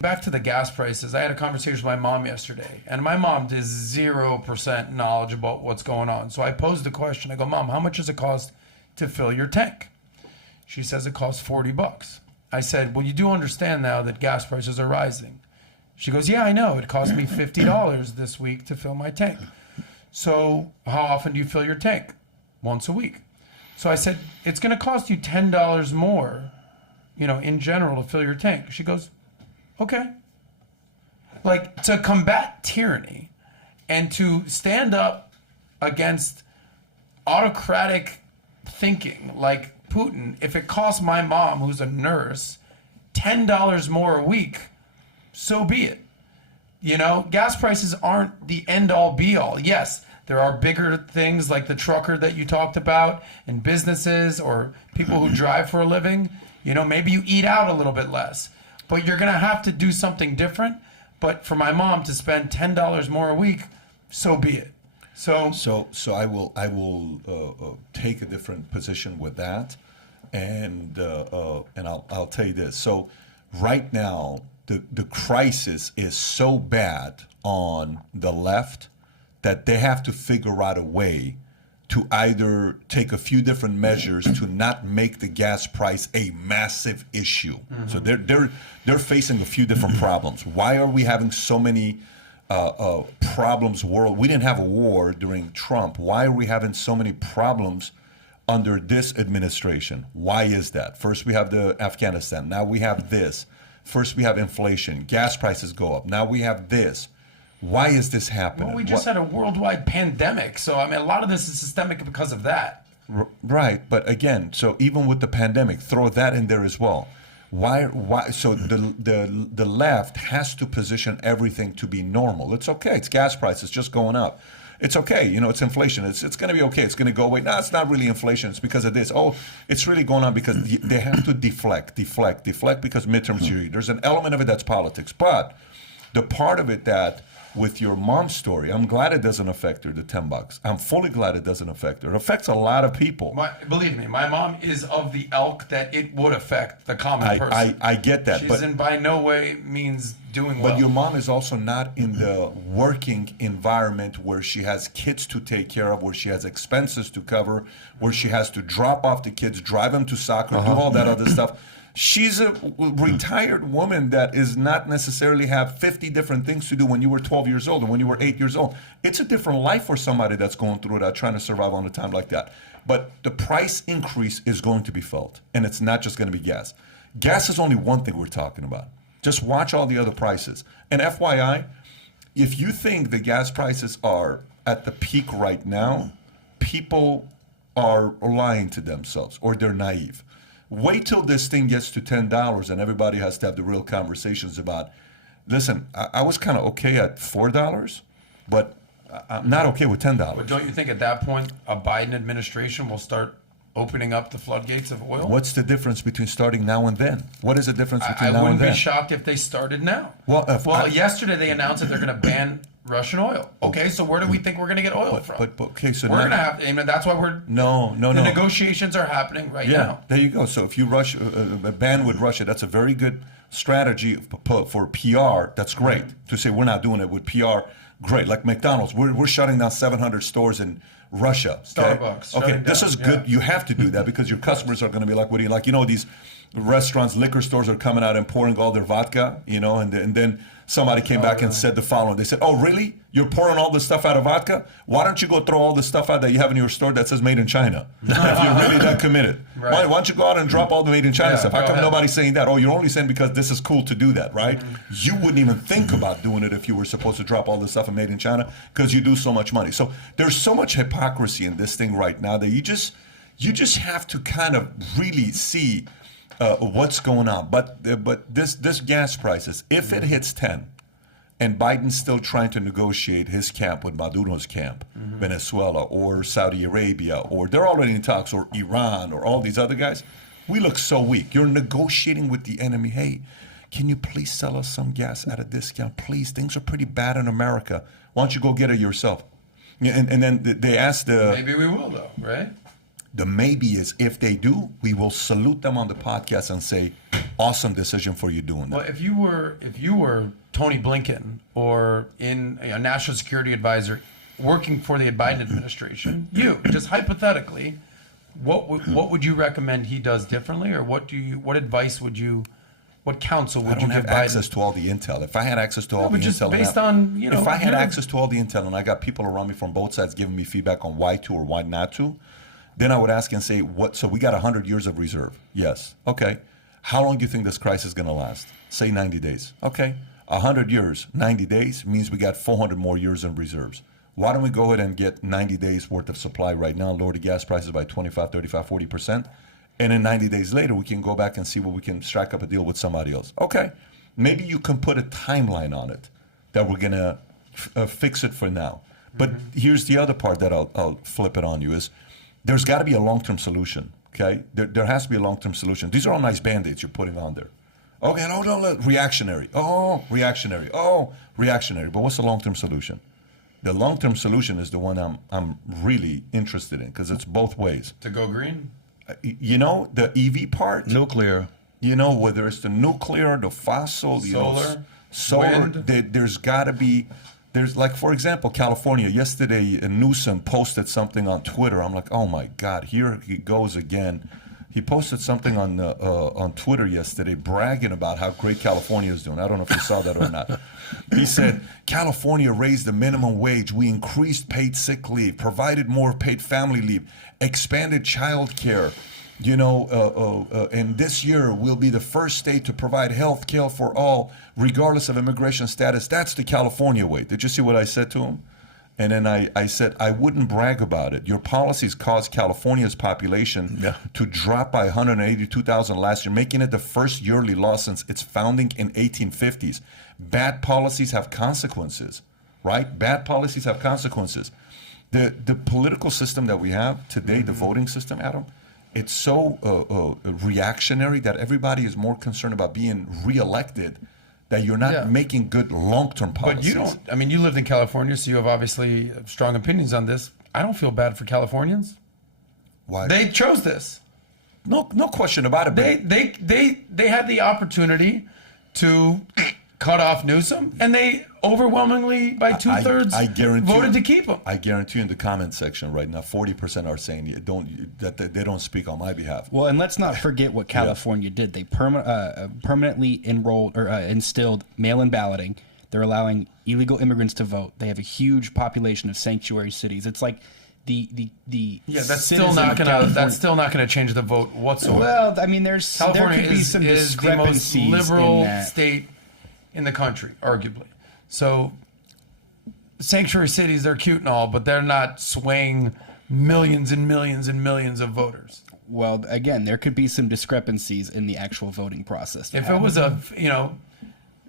Back to the gas prices. I had a conversation with my mom yesterday, and my mom is 0% knowledge about what's going on. So I posed the question. I go, Mom, how much does it cost to fill your tank? She says it costs $40. I said, well, you do understand now that gas prices are rising. She goes, yeah, I know. It cost me $50 this week to fill my tank. So how often do you fill your tank? Once a week. So I said, it's going to cost you $10 more, in general to fill your tank. She goes, okay. Like, to combat tyranny and to stand up against autocratic thinking like Putin, if it costs my mom, who's a nurse, $10 more a week, so be it. Gas prices aren't the end all be all. Yes, there are bigger things like the trucker that you talked about and businesses or people who drive for a living. Maybe you eat out a little bit less, but you're going to have to do something different. But for my mom to spend $10 more a week, so be it. So I will take a different position with that, and I'll tell you this. So right now, the crisis is so bad on the left that they have to figure out a way to either take a few different measures to not make the gas price a massive issue. Mm-hmm. So they're facing a few different problems. Why are we having so many problems world? We didn't have a war during Trump. Why are we having so many problems under this administration? Why is that? First we have the Afghanistan. Now we have this. First we have inflation. Gas prices go up. Now we have this. Why is this happening? Well, we just had a worldwide pandemic. So, a lot of this is systemic because of that. Right. But again, so even with the pandemic, throw that in there as well. Why? So the left has to position everything to be normal. It's okay. It's gas prices just going up. It's okay. It's inflation. It's going to be okay. It's going to go away. No, it's not really inflation. It's because of this. Oh, it's really going on because they have to deflect because midterms are. There's an element of it that's politics. But the part of it that with your mom's story, I'm glad it doesn't affect her, the $10. I'm fully glad it doesn't affect her. It affects a lot of people. Believe me, my mom is of the ilk that it would affect the common person. I get that. She's in by no way means doing well. But your mom is also not in the working environment where she has kids to take care of, where she has expenses to cover, where she has to drop off the kids, drive them to soccer, do all that other stuff. She's a retired woman that is not necessarily have 50 different things to do when you were 12 years old and when you were 8 years old. It's a different life for somebody that's going through that, trying to survive on a time like that. But the price increase is going to be felt, and it's not just going to be gas. Gas is only one thing we're talking about. Just watch all the other prices. And FYI, if you think the gas prices are at the peak right now, people are lying to themselves or they're naive. Wait till this thing gets to $10 and everybody has to have the real conversations about, listen, I was kind of okay at $4, but I'm not okay with $10. But don't you think at that point a Biden administration will start opening up the floodgates of oil? What's the difference between starting now and then? What is the difference between now and then? I wouldn't be shocked if they started now. Well, yesterday they announced that they're going to ban Russian oil. Okay, so where do we think we're going to get oil from? But okay, so we're going to have, that's why we're the negotiations are happening right now. There you go. So if you a ban with Russia, that's a very good strategy for PR. That's great to say we're not doing it with PR. Great, like McDonald's, we're shutting down 700 stores in Russia. Okay? Starbucks. Okay, this is good. You have to do that because your customers are going to be like, what do you like? These restaurants, liquor stores are coming out and pouring all their vodka, and then somebody came back and said the following. They said, oh, really? You're pouring all this stuff out of vodka? Why don't you go throw all the stuff out that you have in your store that says made in China? If you're really that committed. Right. Why don't you go out and drop all the made in China stuff? How come nobody's saying that? Oh, you're only saying because this is cool to do that, right? You wouldn't even think about doing it if you were supposed to drop all this stuff and made in China because you do so much money. So there's so much hypocrisy in this thing right now that you just have to kind of really see what's going on. But this gas prices, if it hits 10, and Biden's still trying to negotiate his camp with Maduro's camp, Venezuela or Saudi Arabia, or they're already in talks, or Iran, or all these other guys, we look so weak. You're negotiating with the enemy. Hey, can you please sell us some gas at a discount? Please, things are pretty bad in America. Why don't you go get it yourself? And then they asked maybe we will, though, right? The maybe is if they do, we will salute them on the podcast and say, awesome decision for you doing that. Well, if you were Tony Blinken or in a national security advisor working for the Biden administration, you just hypothetically, what would you recommend he does differently, or what counsel would I you don't give have Biden? access to all the intel. If I had access to all the just intel, based on, if I had your- access to all the intel and I got people around me from both sides giving me feedback on why to or why not to, then I would ask and say, what? So we got 100 years of reserve. Yes. Okay. How long do you think this crisis is going to last? Say 90 days. Okay. 100 years, 90 days means we got 400 more years in reserves. Why don't we go ahead and get 90 days worth of supply right now, lower the gas prices by 25, 35, 40%, and then 90 days later, we can go back and see what we can strike up a deal with somebody else. Okay. Maybe you can put a timeline on it that we're going to fix it for now. But here's the other part that I'll flip it on you is there's got to be a long-term solution, okay? There has to be a long-term solution. These are all nice Band-Aids you're putting on there. Okay, no, reactionary. Oh, reactionary. Oh, reactionary. But what's the long-term solution? The long-term solution is the one I'm really interested in because it's both ways. To go green? You know, the EV part? Nuclear. You know, whether it's the nuclear, the fossil, solar, wind. there's got to be, like, for example, California. Yesterday, Newsom posted something on Twitter. I'm like, oh my God, here he goes again. He posted something on Twitter yesterday bragging about how great California is doing. I don't know if you saw that or not. He said, California raised the minimum wage. We increased paid sick leave, provided more paid family leave, expanded child care. You know, and this year we'll be the first state to provide health care for all, regardless of immigration status. That's the California way. Did you see what I said to him? And then I said, I wouldn't brag about it. Your policies caused California's population to drop by 182,000 last year, making it the first yearly loss since its founding in 1850s. Bad policies have consequences, right? Bad policies have consequences. The political system that we have today, the voting system, Adam, it's so reactionary that everybody is more concerned about being reelected that you're not making good long-term policies. But you don't, I mean, you lived in California, so you have obviously strong opinions on this. I don't feel bad for Californians. Why? They chose this. No question about it. They had the opportunity to cut off Newsom, and they overwhelmingly, by two-thirds, voted to keep him. I guarantee you in the comment section right now, 40% are saying that they don't speak on my behalf. Well, and let's not forget what California did. They permanently enrolled or instilled mail-in balloting. They're allowing illegal immigrants to vote. They have a huge population of sanctuary cities. It's like the that's still not gonna change the vote whatsoever. Well, I mean, there California could be some is the most discrepancies liberal in that. state in the country, arguably. So sanctuary cities, they're cute and all, but they're not swaying millions and millions and millions of voters. Well, again, there could be some discrepancies in the actual voting process. If it was a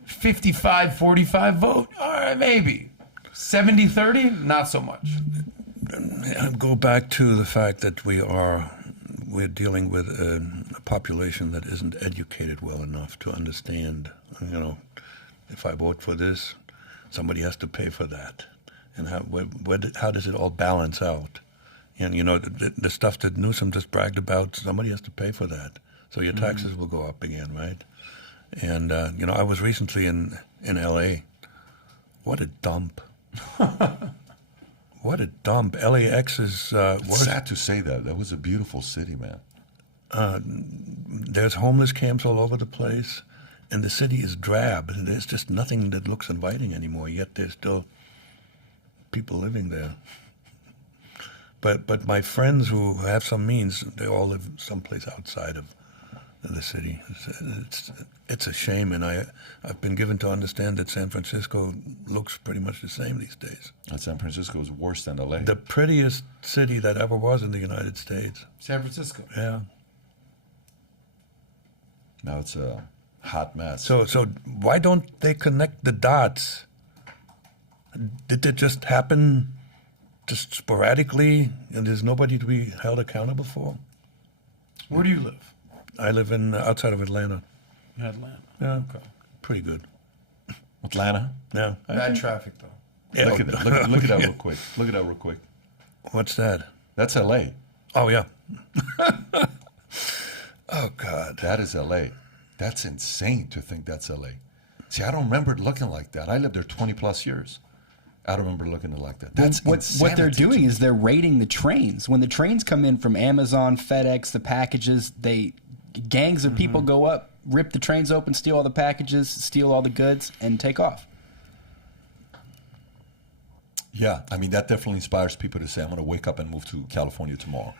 55-45 vote, all right, maybe. 70-30, not so much. I go back to the fact that we're dealing with a population that isn't educated well enough to understand, if I vote for this, somebody has to pay for that. And how does it all balance out? And, the stuff that Newsom just bragged about, somebody has to pay for that. So your taxes will go up again, right? And, I was recently in L.A. What a dump. What a dump. LAX is It's sad to say that. That was a beautiful city, man. There's homeless camps all over the place, and the city is drab. There's just nothing that looks inviting anymore, yet there's still people living there. But my friends who have some means, they all live someplace outside of the city. It's a shame, and I've been given to understand that San Francisco looks pretty much the same these days. And San Francisco is worse than LA. The prettiest city that ever was in the United States. San Francisco. Yeah. Now it's a hot mess. So why don't they connect the dots? Did it just happen just sporadically, and there's nobody to be held accountable for? Where do you live? I live outside of Atlanta. In Atlanta. Yeah, Okay. pretty good. Atlanta? Yeah. Bad traffic, though. Yeah. Look at that. Look at that real quick. Look at that real quick. What's that? That's LA. Oh, yeah. Oh, God. That is LA. That's insane to think that's LA. See, I don't remember it looking like that. I lived there 20 plus years. I don't remember looking at it like that. That's what they're doing is they're raiding the trains. When the trains come in from Amazon, FedEx, the packages, gangs of people go up, rip the trains open, steal all the packages, steal all the goods, and take off. Yeah, I mean, that definitely inspires people to say, I'm going to wake up and move to California tomorrow.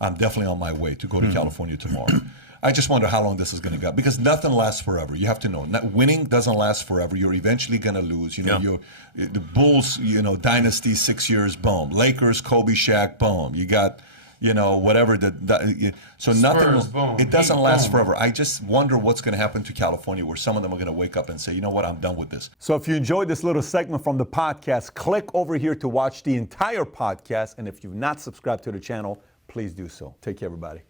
I'm definitely on my way to go to California tomorrow. I just wonder how long this is going to go, because nothing lasts forever. You have to know, winning doesn't last forever. You're eventually going to lose. You know, the Bulls, dynasty, 6 years, boom. Lakers, Kobe, Shaq, boom. You got, whatever. So nothing. boom. It doesn't Heat, last boom. forever. I just wonder what's going to happen to California, where some of them are going to wake up and say, you know what, I'm done with this. So if you enjoyed this little segment from the podcast, click over here to watch the entire podcast. And if you've not subscribed to the channel, please do so. Take care, everybody.